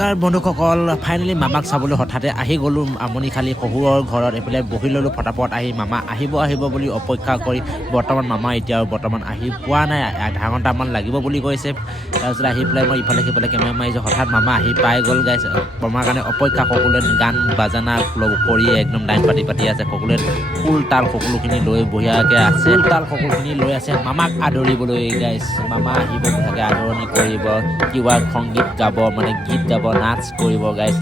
নমস্কাৰ বন্ধুসকল, ফাইনেলি মামাক চাবলৈ হঠাতে আহি গ'লোঁ আমনি খালি শহুৰৰ ঘৰত। এইফালে বহি ল'লোঁ ফটাফট আহি। মামা আহিব বুলি অপেক্ষা কৰি বৰ্তমান মামা এতিয়াও আহি পোৱা নাই, আধা ঘণ্টামান লাগিব বুলি কৈছে। তাৰপিছত আহি পেলাই মই ইফালে সিফালে কেমেৰা মাৰিছোঁ, হঠাৎ মামা আহি পাই গ'ল গাইছ। মামাৰ কাৰণে অপেক্ষা, সকলোৱে গান বাজানা কৰি একদম লাইন পাতি আছে। সকলোৱে খোল তাল সকলোখিনি লৈ বঢ়িয়াকৈ আছে, তাল সকলোখিনি লৈ আছে মামাক আদৰিবলৈ গাইছ। মামা আহিব বঢ়িয়াকৈ আদৰণি কৰিব, কিবা সংগীত গাব, মানে গীত গাব, নাচ কৰিব গাইছ।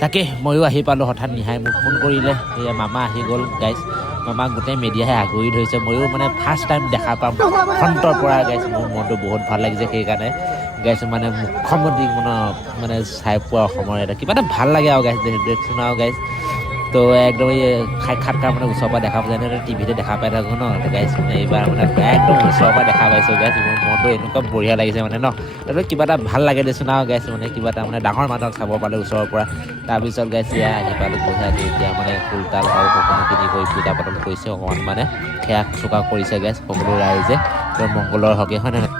তাকে ময়ো আহি পালোঁ, হঠাৎ নিহাই মোক ফোন কৰিলে, সেয়া মামা আহি গ'ল গাইছ। মামাক গোটেই মিডিয়াহে আগুৰি ধৰিছে, ময়ো মানে ফাৰ্ষ্ট টাইম দেখা পাম ফ্ৰণ্টৰ পৰা গাইছ। মোৰ মনটো বহুত ভাল লাগিছে সেইকাৰণে গাইছ। মানে মুখ্যমন্ত্ৰী মানে চাই পোৱা অসমৰ এটা কিবা এটা ভাল লাগে আৰু গাইছ, দেখোন আৰু গাইছ। তো একদম এই সাক্ষাৎকাৰ মানে ওচৰৰ পৰা দেখা পাইছে, এনেকৈ টিভিতে দেখা পাই থাকোঁ ন গাইছ। এইবাৰ মানে একদম ওচৰৰ পৰা দেখা পাইছোঁ গাইছ। মোৰ মনটো এনেকুৱা বঢ়িয়া লাগিছে মানে ন, তাৰপিছত কিবা এটা ভাল লাগে দেচোন আৰু গাইছ। মানে কিবা এটা মানে ডাঙৰ মানুহক চাব পালে ওচৰৰ পৰা। তাৰপিছত গাইছ এয়া আহি পালোঁ বঢ়িয়াকৈ। এতিয়া মানে খোল-তাল হওক সকলোখিনি কৰি পূজা পাতল কৰিছে, অকণমান মানে সেয়া চোকা কৰিছে গাইছ সকলো ৰাইজে। তো মংগলৰ হকে হয় নহয়।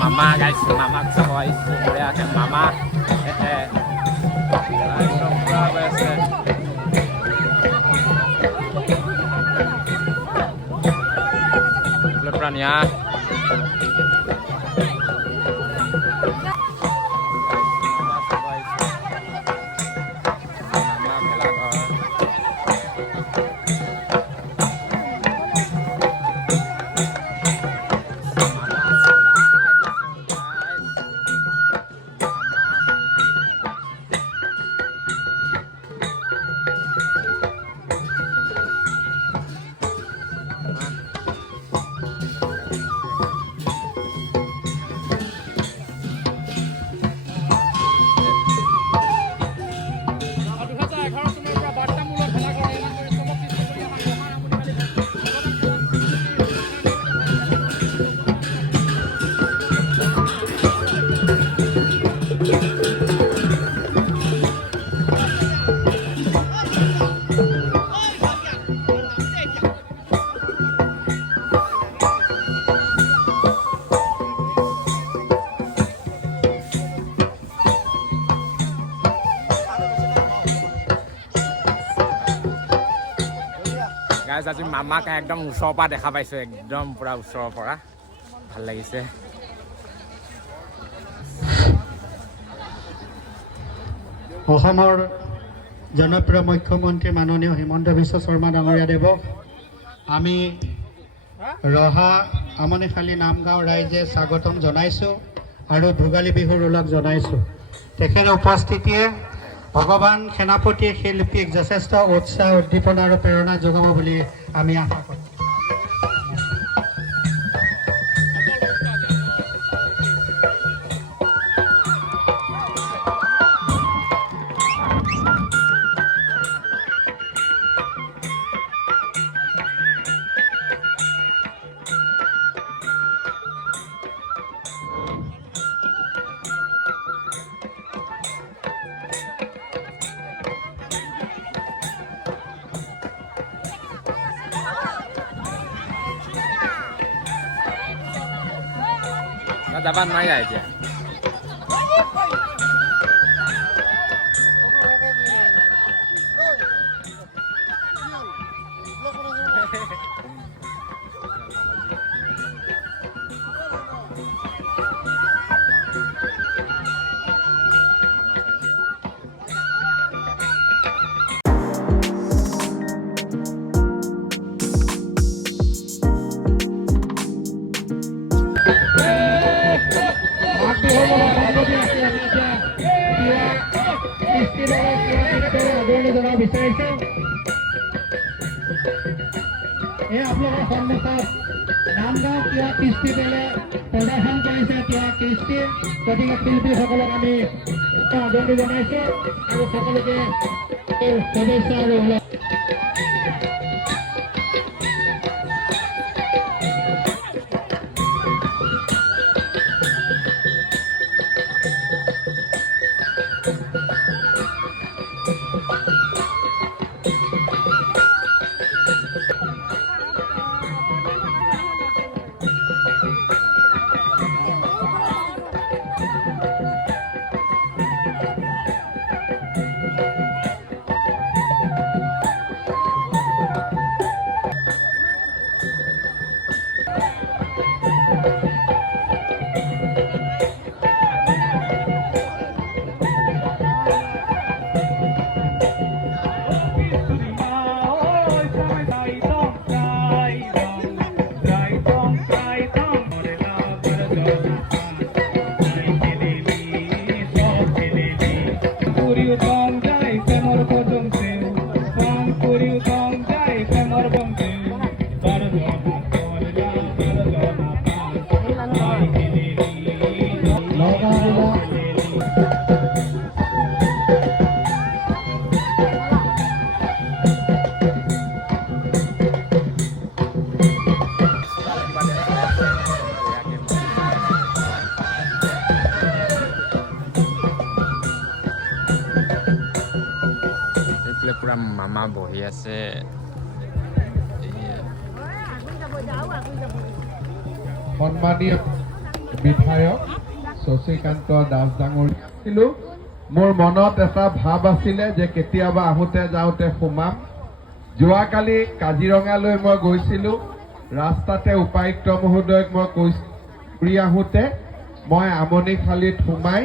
Mama guys, mama boys, lihat mama, lebaran ya. Guys আজি মামাক একদম ওচৰৰ পৰা দেখা পাইছোঁ, একদম পুৰা ওচৰৰ পৰা ভাল লাগিছে। অসমৰ জনপ্ৰিয় মুখ্যমন্ত্ৰী মাননীয় হিমন্ত বিশ্ব শৰ্মা ডাঙৰীয়া দেৱক আমি ৰহা আমনিশালী নামগাঁও ৰাইজে স্বাগতম জনাইছোঁ আৰু ভোগালী বিহুৰ ওলগ জনাইছোঁ। তেখেতৰ উপস্থিতিয়ে ভগৱান সেনাপতিৰ শিল্পীক যথেষ্ট উৎসাহ, উদ্দীপনা আৰু প্ৰেৰণা যোগাব বুলি আমি আশা কৰোঁ। যাবা নোৱাৰি এতিয়া। এই আপোনালোকৰ সন্মুখত নামগাঁও ক্ৰীড়া কৃষ্টি দলে প্ৰদৰ্শন কৰিছে ক্ৰীড়া কৃষ্টি গতিকে শিল্পীসকলক আমি আদৰণি জনাইছোঁ আৰু সকলোকে শুভেচ্ছা আৰু পুৰা মামা বহি আছে সন্মানীয় বিধায়ক শশীকান্ত দাস ডাঙৰীয়া মোৰ মনত এটা ভাৱ আছিলে যে কেতিয়াবা আহোঁতে যাওঁতে সোমাম যোৱাকালি কাজিৰঙালৈ মই গৈছিলোঁ ৰাস্তাতে উপায়ুক্ত মহোদয়ক মই ঘূৰি আহোঁতে মই আমনিখালীত সোমাই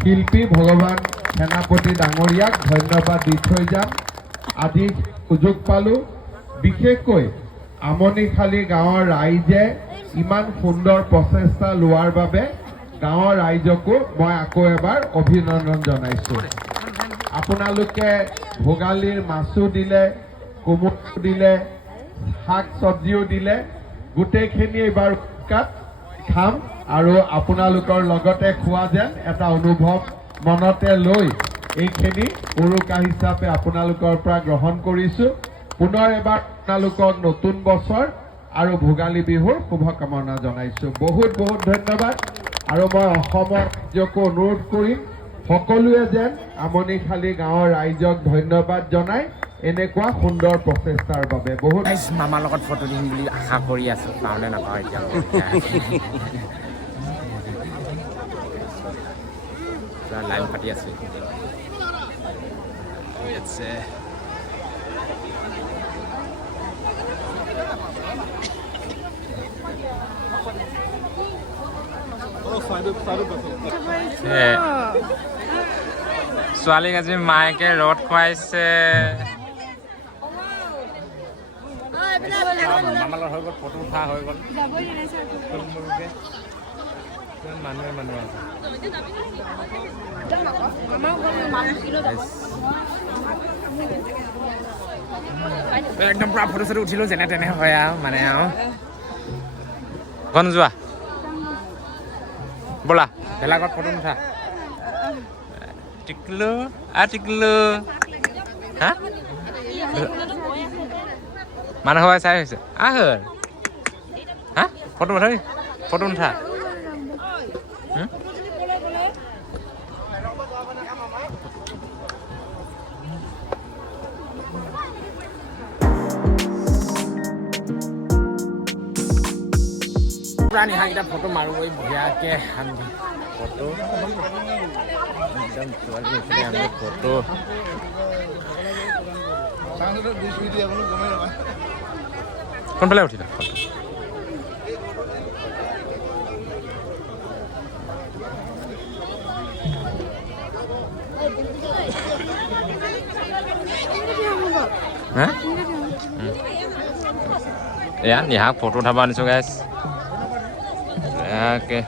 শিল্পী ভগৱান সেনাপতি ডাঙৰীয়াক ধন্যবাদ দি থৈ যাম আজি সুযোগ পালোঁ বিশেষকৈ আমনিখালী গাঁৱৰ ৰাইজে ইমান সুন্দৰ প্ৰচেষ্টা লোৱাৰ বাবে গাঁৱৰ ৰাইজকো মই আকৌ এবাৰ অভিনন্দন জনাইছোঁ আপোনালোকে ভোগালীৰ মাছো দিলে কোমোৰা দিলে শাক চব্জিও দিলে গোটেইখিনি এইবাৰ খাম আৰু আপোনালোকৰ লগতে খোৱা যেন এটা অনুভৱ মনতে লৈ এইখিনি উৰুকা হিচাপে আপোনালোকৰ পৰা গ্ৰহণ কৰিছোঁ পুনৰ এবাৰ আপোনালোকক নতুন বছৰ আৰু ভোগালী বিহুৰ শুভকামনা জনাইছোঁ বহুত বহুত ধন্যবাদ আৰু মই অসমৰ ৰাজ্যকো অনুৰোধ কৰিম সকলোৱে যেন আমনিখালী গাঁৱৰ ৰাইজক ধন্যবাদ জনাই এনেকুৱা সুন্দৰ প্ৰচেষ্টাৰ বাবে বহুত মামাৰ লগত ফটো দিম বুলি আশা কৰি আছোঁ পাওঁনে নাপাওঁ এতিয়া লাইন পাতি আছে ছোৱালীক আজি মায়েকে ৰদ খুৱাইছে মামাৰ হৈ গ'ল ফটো উঠা হৈ গ'ল মানুহে আছে একদম পুৰা ফটো চটো উঠিলোঁ যেনে তেনে হয় আৰু মানে আৰু কণ যোৱা ব'লা ভেলাঘৰত ফটো নুঠা টিকলো টিকলো হা মানুহ সবাই চাই হৈছে আহ হা ফটো নুঠা ফটো নুঠা পুৰা নিশাকেইটা ফটো মাৰোঁ বঢ়িয়াকৈ ফটো একদম ছোৱালী উঠিলে আমি ফটো কোনফালে উঠিলা ফটো হা এয়া নিশাক ফটো উঠাব আনিছোঁ গাইছ এয়াকে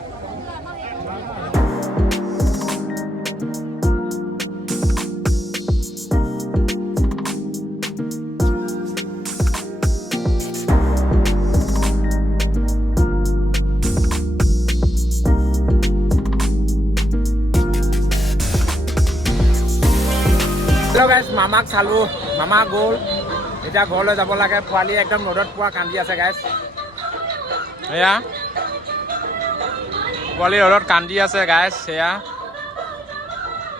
হেল্ল' গাইছ মামাক চালোঁ মামা গ'ল এতিয়া ঘৰলৈ যাব লাগে পোৱালি একদম ৰ'দত পুৱা কান্দি আছে গাইছ এয়া পোৱালি ৰ'দত কান্দি আছে গাইছ এয়া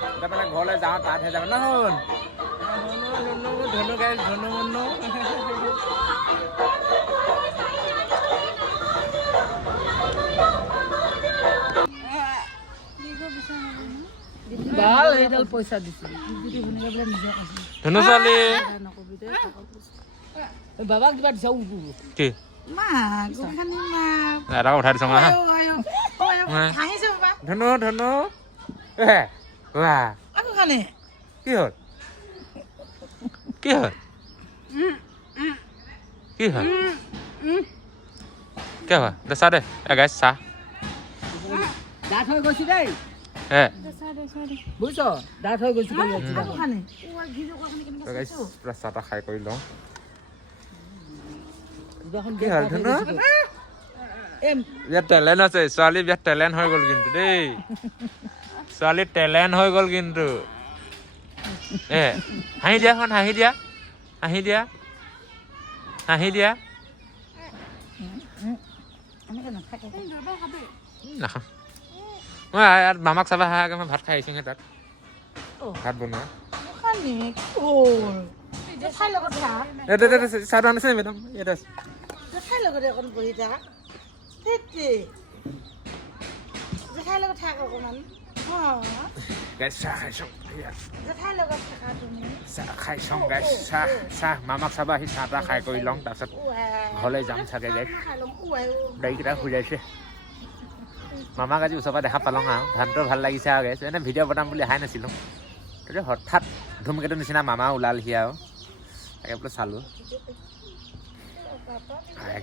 এতিয়া মানে ঘৰলৈ যাওঁ তাতহে যাব নহয় ধনু গাইছ ধনু মনো ভাল এইডাল পইচা দিছে ধনু ছোৱালী বাবাক কিবা দিছা কি এটা উঠাই দিছ মা ধনু ধনু কি হ'ল কি হ'ল কি হ'ল কি হ'ল দে চাহ দে গাইছ চাহ দাঁত হৈ গৈছে দেই বুজিছ দাঁত হৈ গৈছে পুৰা চাহ তাহ খাই কৰি লওঁ কি হ'ল ধনু বিয়াত টেলেণ্ট আছে ছোৱালী বিয়াত টেলেণ্ট হৈ গ'ল কিন্তু দেই ছোৱালী টেলেণ্ট হৈ গ'ল কিন্তু হাঁহি দিয়া এখন হাঁহি দিয়া হাঁহি দিয়া হাঁহি দিয়া নাখাওঁ মই ইয়াত মামাক চাবা আহাকৈ মই ভাত খাই আহিছোঁহে তাত ভাত বনোৱা চাহ আনিছে মেডাম ইয়াতে আছে চাহ খাইছোঁ চাহ খাইছোঁ গাইছ চাহ চাহ মামাক চাবা আহি চাহ তাহ খাই কৰি লওঁ তাৰপিছত ঘৰলৈ যাম চাগে গাইছ গাড়ীকেইটা শুজাইছে মামাক আজি ওচৰৰ পৰা দেখা পালোঁ আৰু ধানটো ভাল লাগিছে আৰু গাইছ এনে ভিডিঅ' বনাম বুলি অহাই নাছিলোঁ তেতিয়া হঠাৎ ধুমকেতুৰ নিচিনা মামা ওলালহি আৰু তাকে বোলো চালোঁ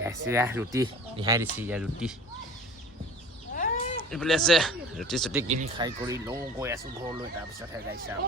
গাইছ এয়া ৰুটি নিহাই দিছে ইয়াৰ ৰুটি এইফালে আছে ৰুটি চুটি কিনি খাই কৰি লওঁ গৈ আছোঁ ঘৰলৈ তাৰপিছতহে গাইছে আৰু